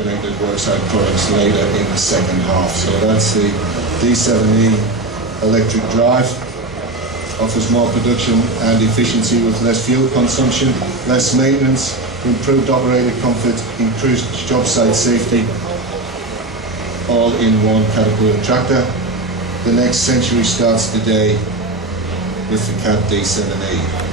connected worksite products later in the second half. So that's the D7E electric drive. Offers more production and efficiency with less fuel consumption, less maintenance, improved operator comfort, increased job site safety, all in one Caterpillar tractor. The next century starts today with the Cat D7E.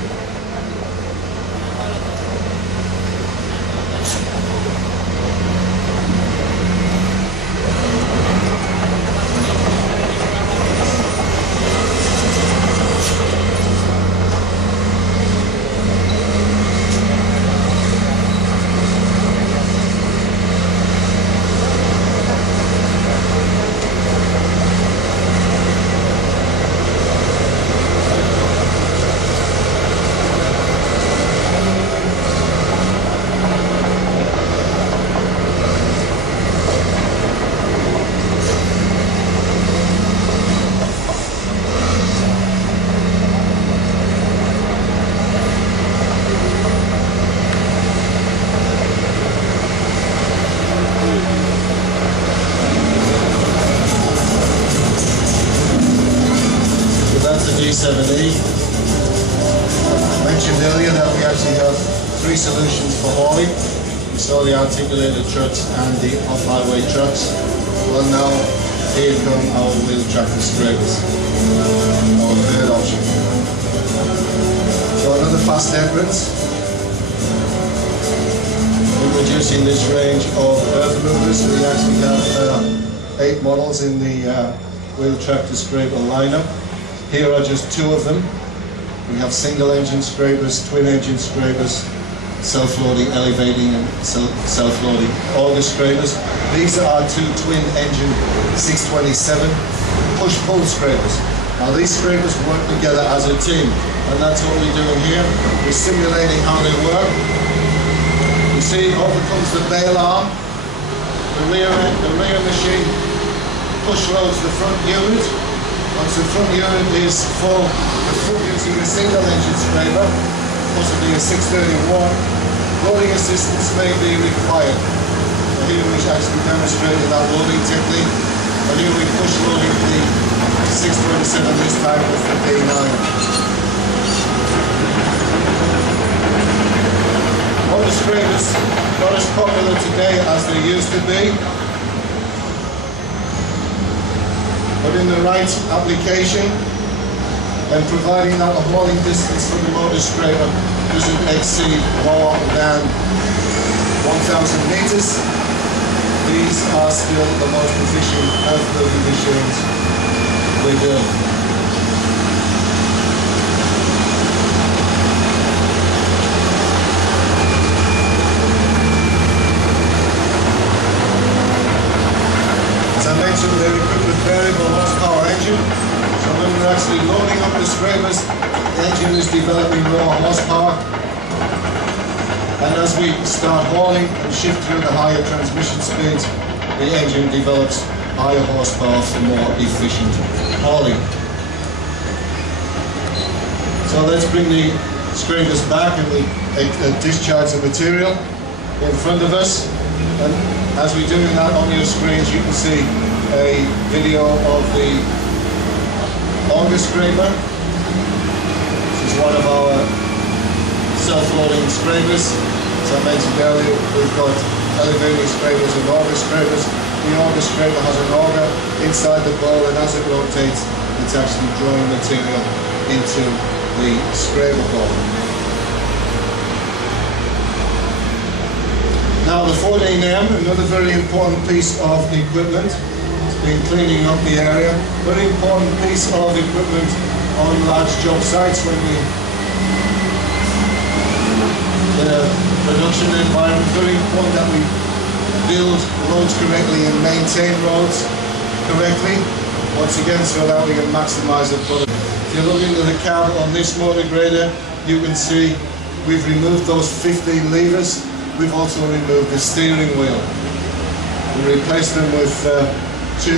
D7E. I mentioned earlier that we actually have three solutions for hauling. We saw the articulated trucks and the off-highway trucks. Well, now here come our wheel tractor scrapers, our third option. So another fast entrance, introducing this range of earth movers. We actually have 8 models in the wheel tractor scraper lineup. Here are just 2 of them. We have single engine scrapers, twin engine scrapers, self-loading elevating and self-loading auger scrapers. These are 2 twin engine 627 push-pull scrapers. Now these scrapers work together as a team, and that's what we're doing here. We're simulating how they work. You see, over comes the bail arm. The rear machine push loads the front unit. Once the front unit is full, the front using a single engine scraper, possibly a 631, loading assistance may be required. So here we actually demonstrated that loading technique, and here we push loading the 627 this time with the D9. Motor scrapers not as popular today as they used to be. But in the right application and providing that the hauling distance for the motor scraper doesn't exceed more than 1,000 meters, these are still the most efficient earth moving machines we do. As I mentioned, they're equipped with variable horsepower engine, so when we're actually loading up the scrapers, the engine is developing raw horsepower, and as we start hauling and shift through the higher transmission speeds, the engine develops higher horsepower for more efficient hauling. So let's bring the scrapers back and we discharge the material in front of us. And as we're doing that on your screens, you can see a video of the auger scraper. This is one of our self-loading scrapers. As I mentioned earlier, we've got elevating scrapers and auger scrapers. The auger scraper has an auger inside the bowl, and as it rotates, it's actually drawing material into the scraper bowl. Now the 14M, another very important piece of equipment. It's been cleaning up the area. Very important piece of equipment on large job sites when we in a production environment. Very important that we build roads correctly and maintain roads correctly. Once again, so that we can maximize the product. If you look into the cab on this motor grader, you can see we've removed those 15 levers. We've also removed the steering wheel. We replaced them with 2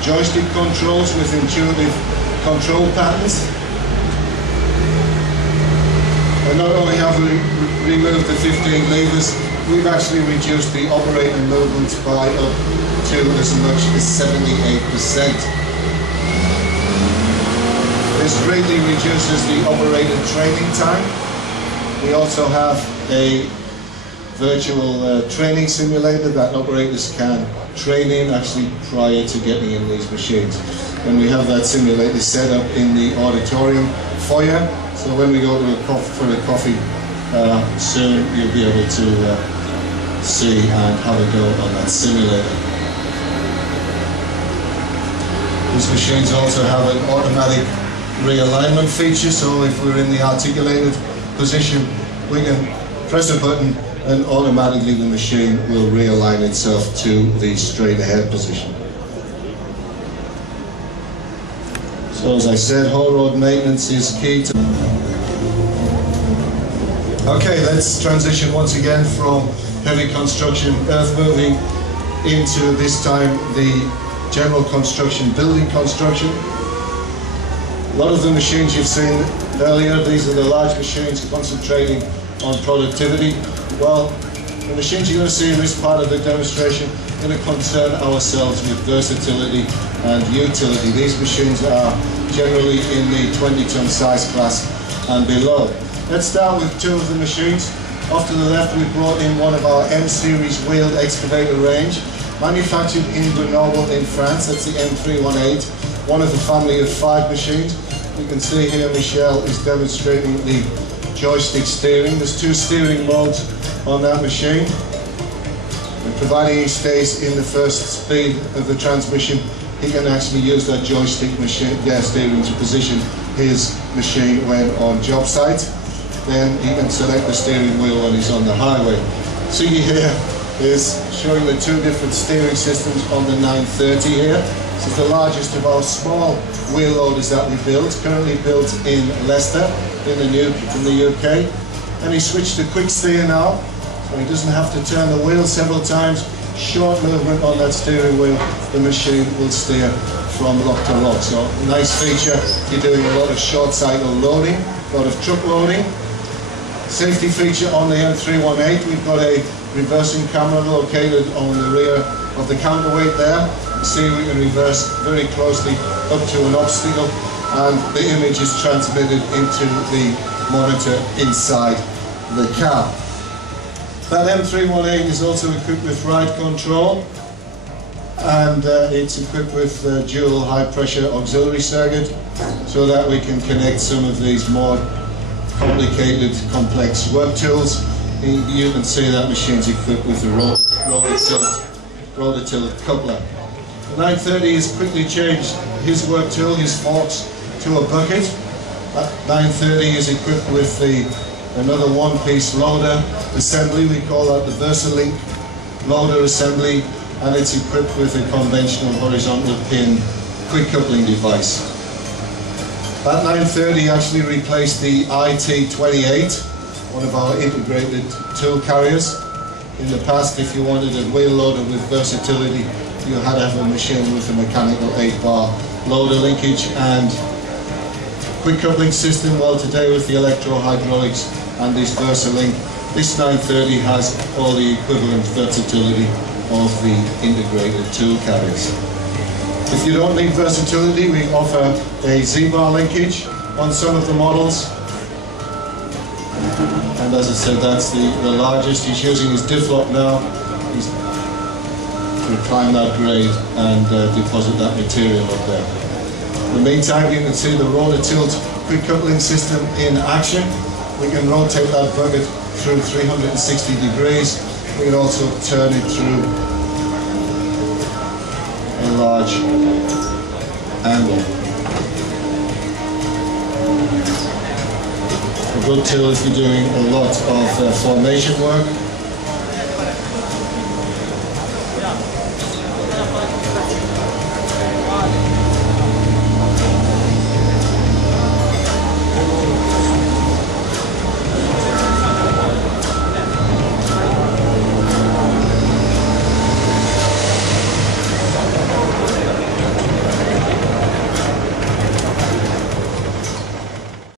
joystick controls with intuitive control patterns. And not only have we removed the 15 levers, we've actually reduced the operating movements by up to as much as 78%. This greatly reduces the operating training time. We also have a virtual training simulator that operators can train in actually prior to getting in these machines. And we have that simulator set up in the auditorium foyer, so when we go to for a coffee soon, you'll be able to see and have a go on that simulator. These machines also have an automatic realignment feature, so if we're in the articulated position, we can press a button and automatically the machine will realign itself to the straight ahead position. So as I said, whole road maintenance is key to... Okay, let's transition once again from heavy construction, earth moving, into this time the general construction, building construction. A lot of the machines you've seen earlier, these are the large machines concentrating on productivity. Well, the machines you're going to see in this part of the demonstration are going to concern ourselves with versatility and utility. These machines are generally in the 20-ton size class and below. Let's start with two of the machines. Off to the left, we brought in one of our M-series wheeled excavator range, manufactured in Grenoble in France. That's the M318, one of the family of 5 machines. You can see here Michel is demonstrating the joystick steering. There's 2 steering modes on that machine. And providing he stays in the first speed of the transmission, he can actually use that joystick steering to position his machine when on job site. Then he can select the steering wheel when he's on the highway. See here is showing the 2 different steering systems on the 930 here. This is the largest of our small wheel loaders that we built, currently built in Leicester in the UK. And he switched to quick steer now, so he doesn't have to turn the wheel several times. Short movement on that steering wheel, the machine will steer from lock to lock. So nice feature if you're doing a lot of short cycle loading, a lot of truck loading. Safety feature on the M318, we've got a reversing camera located on the rear of the counterweight there. See, we can reverse very closely up to an obstacle and the image is transmitted into the monitor inside the car. That M318 is also equipped with ride control, and it's equipped with dual high pressure auxiliary circuit so that we can connect some of these more complicated, complex work tools. You can see that machine's equipped with a rotor tilt coupler. The 930 has quickly changed his work tool, his forks, to a bucket. That 930 is equipped with another one-piece loader assembly. We call that the VersaLink loader assembly, and it's equipped with a conventional horizontal pin quick coupling device. That 930 actually replaced the IT28, one of our integrated tool carriers. In the past, if you wanted a wheel loader with versatility, you had to have a machine with a mechanical 8-bar loader linkage and quick coupling system. Well, today with the electro-hydraulics and this VersaLink, this 930 has all the equivalent versatility of the integrated tool carriers. If you don't need versatility, we offer a Z-bar linkage on some of the models. And as I said, that's the largest. He's using his diff lock now. He's to climb that grade and deposit that material up there. In the meantime, you can see the rotor tilt quick coupling system in action. We can rotate that bucket through 360 degrees. We can also turn it through a large angle. A good tool if you're doing a lot of formation work.